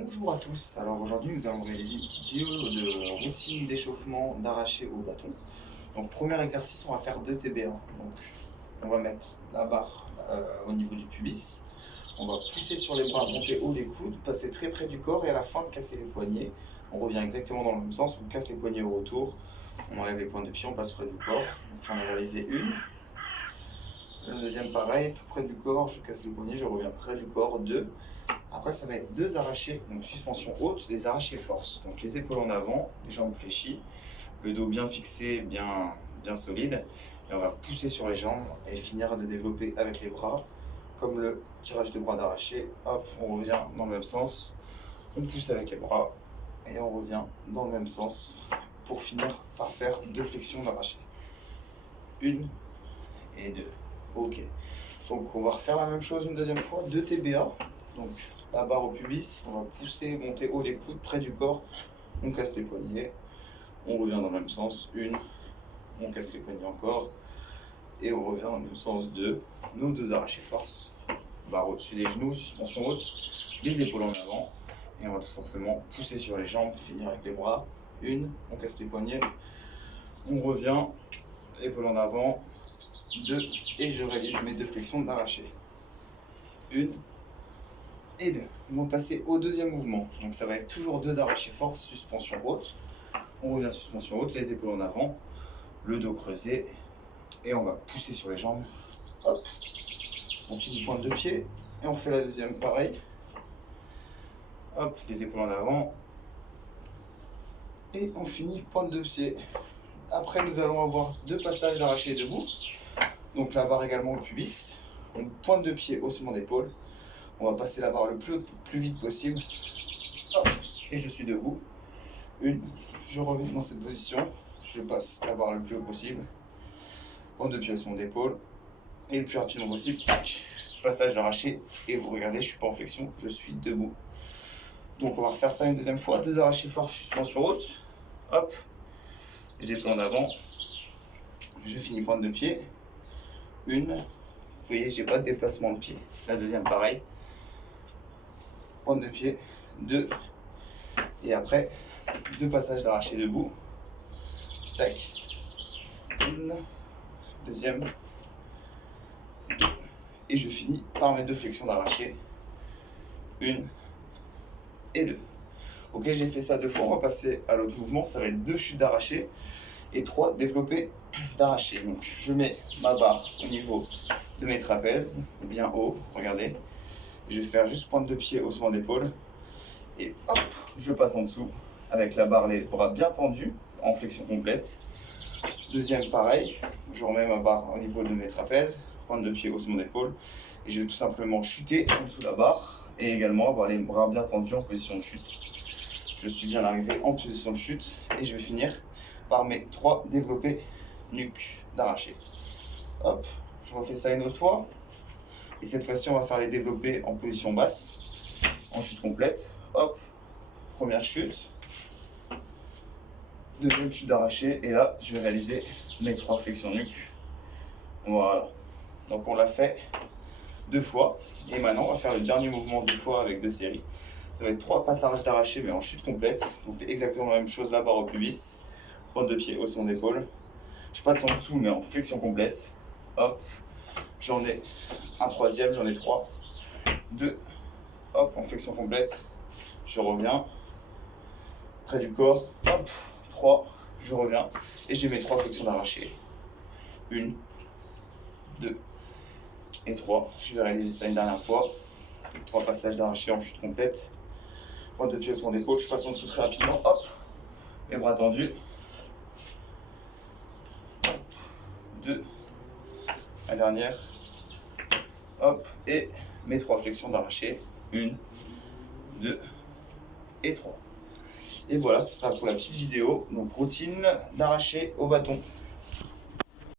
Bonjour à tous, alors aujourd'hui nous allons réaliser une petite vidéo de routine d'échauffement d'arraché au bâton. Donc premier exercice, on va faire 2 TBA. Donc on va mettre la barre au niveau du pubis. On va pousser sur les bras, monter haut les coudes, passer très près du corps et à la fin casser les poignets. On revient exactement dans le même sens, on casse les poignets au retour. On enlève les pointes de pied, on passe près du corps. Donc j'en ai réalisé une. Le deuxième pareil, tout près du corps, je casse les poignets, je reviens près du corps, 2. Après, ça va être 2 arrachés, donc suspension haute, des arrachés force. Donc les épaules en avant, les jambes fléchies, le dos bien fixé, bien solide. Et on va pousser sur les jambes et finir de développer avec les bras, comme le tirage de bras d'arraché. Hop, on revient dans le même sens. On pousse avec les bras et on revient dans le même sens pour finir par faire 2 flexions d'arraché. 1 et 2. Ok. Donc on va refaire la même chose une deuxième fois, 2 TBA. Donc la barre au pubis, on va pousser, monter haut les coudes, près du corps, on casse les poignets, on revient dans le même sens, 1, on casse les poignets encore, et on revient dans le même sens, 2, nos 2 arrachés force, barre au-dessus des genoux, suspension haute, les épaules en avant, et on va tout simplement pousser sur les jambes, finir avec les bras, 1, on casse les poignets, on revient, épaules en avant, 2, et je réalise mes 2 flexions d'arraché, 1, et 2. On va passer au deuxième mouvement. Donc ça va être toujours 2 arrachés force, suspension haute. On revient suspension haute, les épaules en avant, le dos creusé. Et on va pousser sur les jambes. Hop. On finit pointe de pied. Et on fait la deuxième pareil. Hop, les épaules en avant. Et on finit pointe de pied. Après nous allons avoir 2 passages d'arraché debout. Donc la barre également au pubis. Donc pointe de pied, haussement d'épaule. On va passer la barre le plus vite possible. Hop, et je suis debout. 1, je reviens dans cette position. Je passe la barre le plus haut possible. Pointe de pied haussement d'épaule. Et le plus rapidement possible. Tac, passage d'arraché. Et vous regardez, je ne suis pas en flexion, je suis debout. Donc on va refaire ça une deuxième fois. 2 arrachés forts, suspension haute. Hop, les épaules en avant. Je finis pointe de pied. 1. Vous voyez, j'ai pas de déplacement de pied. La deuxième, pareil. Pointe de pied, 2, et après 2 passages d'arraché debout, tac, 1, deuxième, 2, et je finis par mes 2 flexions d'arraché, 1 et 2. Ok, j'ai fait ça 2 fois, on va passer à l'autre mouvement, ça va être 2 chutes d'arraché et 3 développés d'arraché. Donc je mets ma barre au niveau de mes trapèzes, bien haut, regardez. Je vais faire juste pointe de pied, haussement d'épaule. Et hop, je passe en dessous avec la barre, les bras bien tendus, en flexion complète. Deuxième, pareil. Je remets ma barre au niveau de mes trapèzes, pointe de pied, haussement d'épaule. Et je vais tout simplement chuter en dessous de la barre et également avoir les bras bien tendus en position de chute. Je suis bien arrivé en position de chute et je vais finir par mes 3 développés nuque d'arraché. Hop, je refais ça une autre fois. Et cette fois-ci, on va faire les développés en position basse, en chute complète. Hop, première chute, deuxième chute d'arraché, et là, je vais réaliser mes 3 flexions nuque. Voilà. Donc on l'a fait 2 fois, et maintenant, on va faire le dernier mouvement 2 fois avec 2 séries. Ça va être 3 passages d'arraché, mais en chute complète. Donc exactement la même chose, la barre au pubis, pointe de pied, haussement d'épaule. Je passe en dessous, mais en flexion complète. Hop. J'en ai un troisième, j'en ai 3, 2, hop, en flexion complète, je reviens, près du corps, hop, 3, je reviens, et j'ai mes 3 flexions d'arraché, 1, 2 et 3, je vais réaliser ça une dernière fois, 3 passages d'arraché en chute complète, pointe de pied haussement d'épaule, je passe en dessous très rapidement, hop, mes bras tendus, 2, la dernière, hop, et mes 3 flexions d'arraché, 1, 2 et 3. Et voilà, ce sera pour la petite vidéo, donc routine d'arraché au bâton.